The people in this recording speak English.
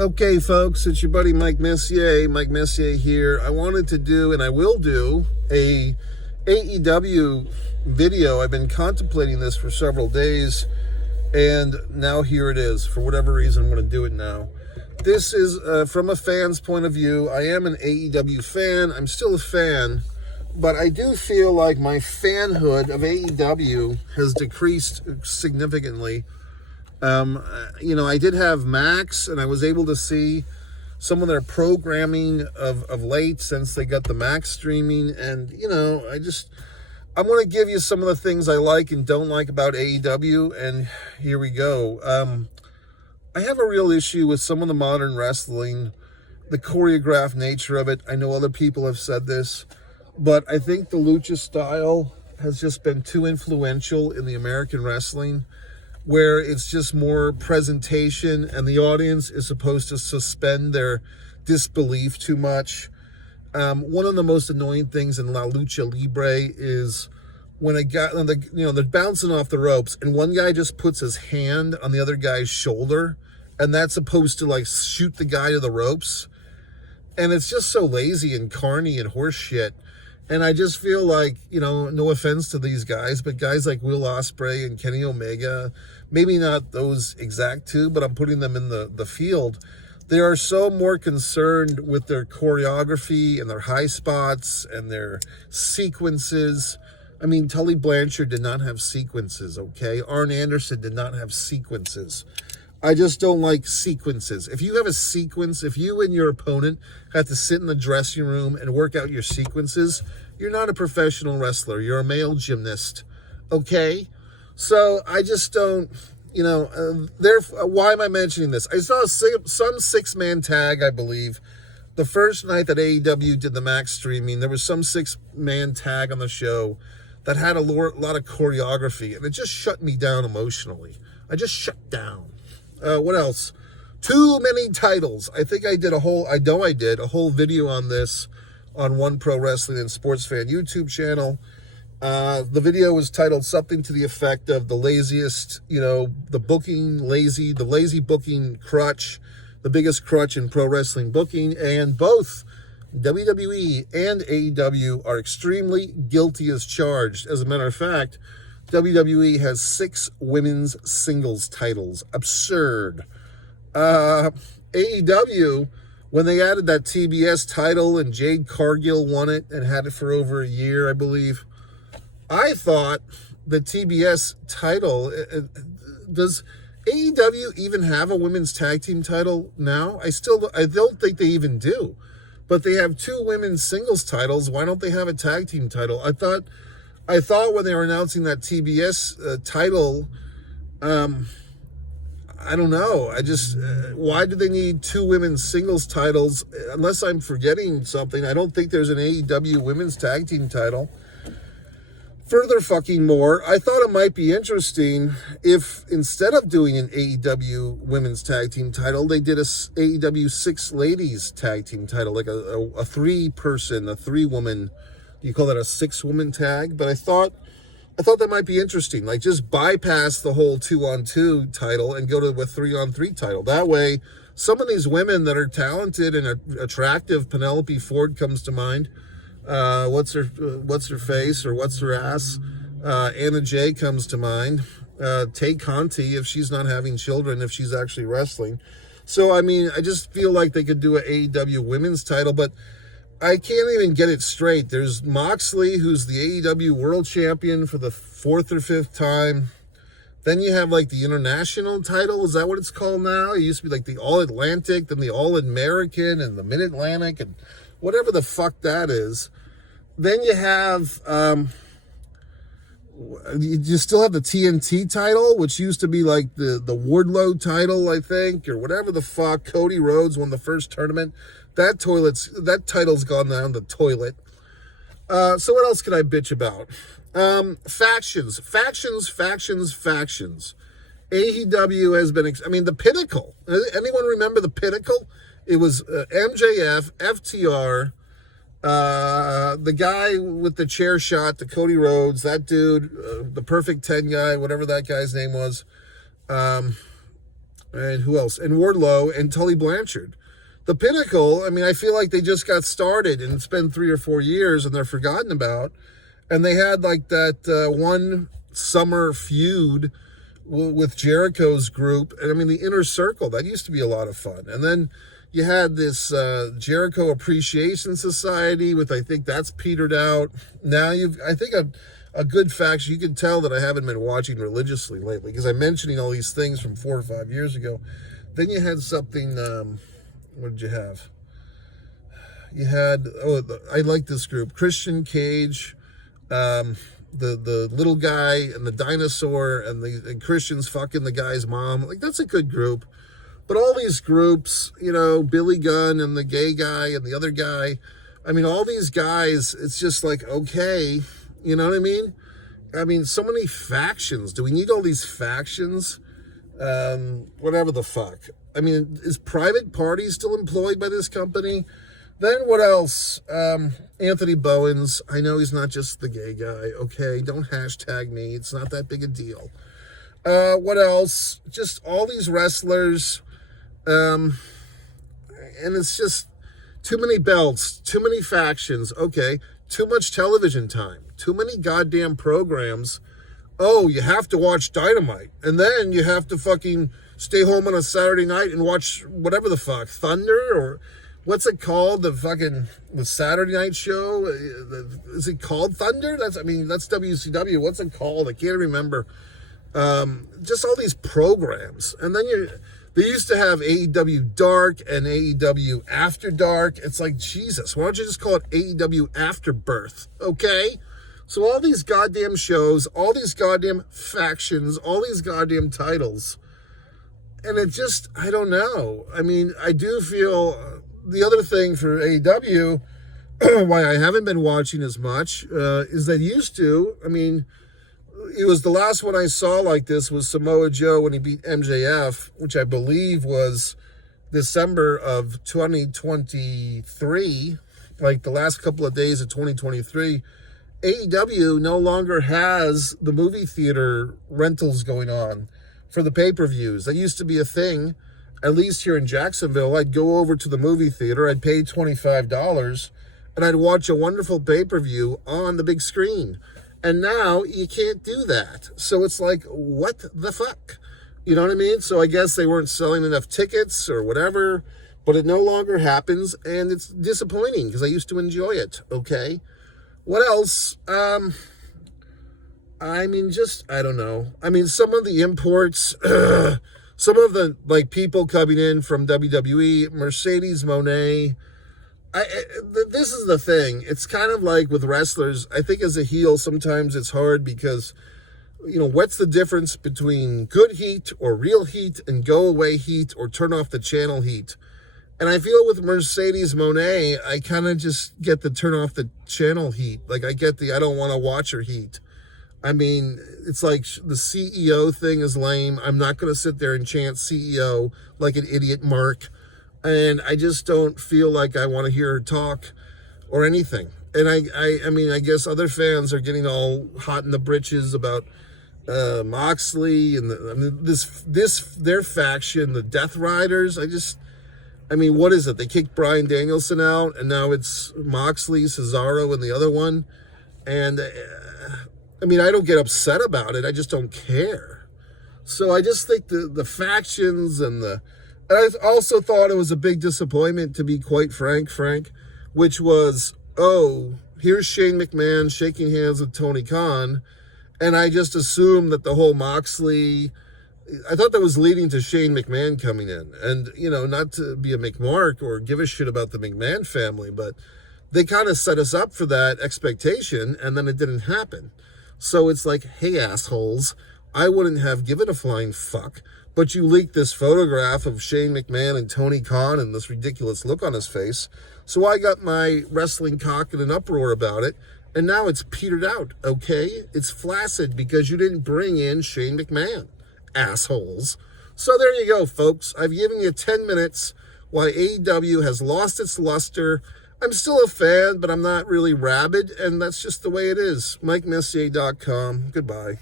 Okay, folks, it's your buddy Mike Messier. Mike Messier here. I wanted to do, and I will do, a AEW video. I've been contemplating this for several days, and now here it is. For whatever reason, I'm going to do it now. This is from a fan's point of view. I am an AEW fan. I'm still a fan, but I do feel like my fanhood of AEW has decreased significantly. I did have Max, and I was able to see some of their programming of late since they got the Max streaming. And, I'm going to give you some of the things I like and don't like about AEW. And here we go. I have a real issue with some of the modern wrestling, the choreographed nature of it. I know other people have said this, but I think the lucha style has just been too influential in the American wrestling, where it's just more presentation and the audience is supposed to suspend their disbelief too much. One of the most annoying things in La Lucha Libre is when they're bouncing off the ropes and one guy just puts his hand on the other guy's shoulder, and that's supposed to shoot the guy to the ropes. And it's just so lazy and carny and horse shit. And I just feel like, no offense to these guys, but guys like Will Ospreay and Kenny Omega, maybe not those exact two, but I'm putting them in the field. They are so more concerned with their choreography and their high spots and their sequences. I mean, Tully Blanchard did not have sequences, okay? Arn Anderson did not have sequences. I just don't like sequences. If you have a sequence, if you and your opponent have to sit in the dressing room and work out your sequences, you're not a professional wrestler. You're a male gymnast, okay? So I just don't, why am I mentioning this? I saw some six-man tag, I believe. The first night that AEW did the Max streaming, there was some six-man tag on the show that had a lot of choreography, and it just shut me down emotionally. I just shut down. What else? Too many titles. I think I did a whole video on this on One Pro Wrestling and Sports Fan YouTube channel. The video was titled something to the effect of the laziest, the lazy booking crutch, the biggest crutch in pro wrestling booking, and both WWE and AEW are extremely guilty as charged. As a matter of fact, WWE has 6 women's singles titles. Absurd. AEW, when they added that TBS title and Jade Cargill won it and had it for over a year, I believe, I thought the TBS title, does AEW even have a women's tag team title now? I don't think they even do. But they have 2 women's singles titles. Why don't they have a tag team title? I thought when they were announcing that TBS title, I don't know. Why do they need 2 women's singles titles? Unless I'm forgetting something, I don't think there's an AEW women's tag team title. Further fucking more, I thought it might be interesting if instead of doing an AEW women's tag team title, they did a AEW 6 ladies tag team title, like a 3-person, a 3-woman. You call that a 6-woman tag? But I thought that might be interesting. Just bypass the whole 2-on-2 title and go to a 3-on-3 title. That way, some of these women that are talented and attractive, Penelope Ford comes to mind. What's her face or what's her ass? Anna Jay comes to mind. Tay Conti, if she's not having children, if she's actually wrestling. So, I just feel like they could do an AEW women's title, but I can't even get it straight. There's Moxley, who's the AEW world champion for the 4th or 5th time. Then you have the international title. Is that what it's called now? It used to be the All-Atlantic, then the All-American, and the Mid-Atlantic, and whatever the fuck that is. Then you have, you still have the TNT title, which used to be the Wardlow title, I think, or whatever the fuck. Cody Rhodes won the first tournament. That title's gone down the toilet. So what else can I bitch about? Factions. AEW has been, the Pinnacle. Anyone remember the Pinnacle? It was MJF, FTR, the guy with the chair shot, the Cody Rhodes, that dude, the Perfect 10 guy, whatever that guy's name was. and who else? And Wardlow and Tully Blanchard. The Pinnacle, I mean, I feel like they just got started and it's been 3 or 4 years and they're forgotten about. And they had like that one summer feud with Jericho's group. And I mean, the Inner Circle, that used to be a lot of fun. And then you had this Jericho Appreciation Society with, I think that's petered out. Now I think a good faction, you can tell that I haven't been watching religiously lately because I'm mentioning all these things from 4 or 5 years ago. Then you had something, what did you have? You had, I like this group, Christian Cage, the little guy and the dinosaur and Christian's fucking the guy's mom. Like, that's a good group. But all these groups, you know, Billy Gunn and the gay guy and the other guy, I mean, all these guys, it's just like, okay, you know what I mean? I mean, so many factions. Do we need all these factions? Whatever the fuck. I mean, is Private Party still employed by this company? Then what else? Anthony Bowens. I know he's not just the gay guy. Okay, don't hashtag me. It's not that big a deal. What else? Just all these wrestlers. And it's just too many belts, too many factions. Okay, too much television time, too many goddamn programs. Oh, you have to watch Dynamite. And then you have to fucking stay home on a Saturday night and watch whatever the fuck, Thunder or what's it called? The Saturday night show? Is it called Thunder? That's WCW. What's it called? I can't remember. Just all these programs. And then they used to have AEW Dark and AEW After Dark. It's like, Jesus, why don't you just call it AEW Afterbirth? Okay? So all these goddamn shows, all these goddamn factions, all these goddamn titles. And it just, I don't know. I mean, I do feel the other thing for AEW, why I haven't been watching as much, is that used to, I mean, it was the last one I saw like this was Samoa Joe when he beat MJF, which I believe was December of 2023, like the last couple of days of 2023. AEW no longer has the movie theater rentals going on for the pay-per-views. That used to be a thing, at least here in Jacksonville. I'd go over to the movie theater, I'd pay $25, and I'd watch a wonderful pay-per-view on the big screen. And now you can't do that. So it's like, what the fuck? You know what I mean? So I guess they weren't selling enough tickets or whatever, but it no longer happens, and it's disappointing because I used to enjoy it, okay? What else? I mean, just, I don't know. I mean, some of the imports, some of the, like, people coming in from WWE, Mercedes Moné. This is the thing. It's kind of like with wrestlers. I think as a heel, sometimes it's hard because, you know, what's the difference between good heat or real heat and go away heat or turn off the channel heat? And I feel with Mercedes Moné, I kind of just get the turn off the channel heat. Like, I get the I don't want to watch her heat. I mean, it's like the CEO thing is lame. I'm not going to sit there and chant CEO like an idiot Mark. And I just don't feel like I want to hear her talk or anything. And I mean, I guess other fans are getting all hot in the britches about Moxley and their faction, the Death Riders. I mean, what is it? They kicked Bryan Danielson out, and now it's Moxley, Cesaro, and the other one. And, I mean, I don't get upset about it. I just don't care. So I just think the factions and I also thought it was a big disappointment, to be quite frank, which was, oh, here's Shane McMahon shaking hands with Tony Khan, and I just assumed that the whole Moxley, I thought that was leading to Shane McMahon coming in. And, you know, not to be a McMark or give a shit about the McMahon family, but they kind of set us up for that expectation, and then it didn't happen. So it's like, hey, assholes, I wouldn't have given a flying fuck, but you leaked this photograph of Shane McMahon and Tony Khan and this ridiculous look on his face. So I got my wrestling cock in an uproar about it, and now it's petered out, okay? It's flaccid because you didn't bring in Shane McMahon, assholes. So there you go, folks. I've given you 10 minutes why AEW has lost its luster. I'm still a fan, but I'm not really rabid, and that's just the way it is. MikeMessier.com. Goodbye.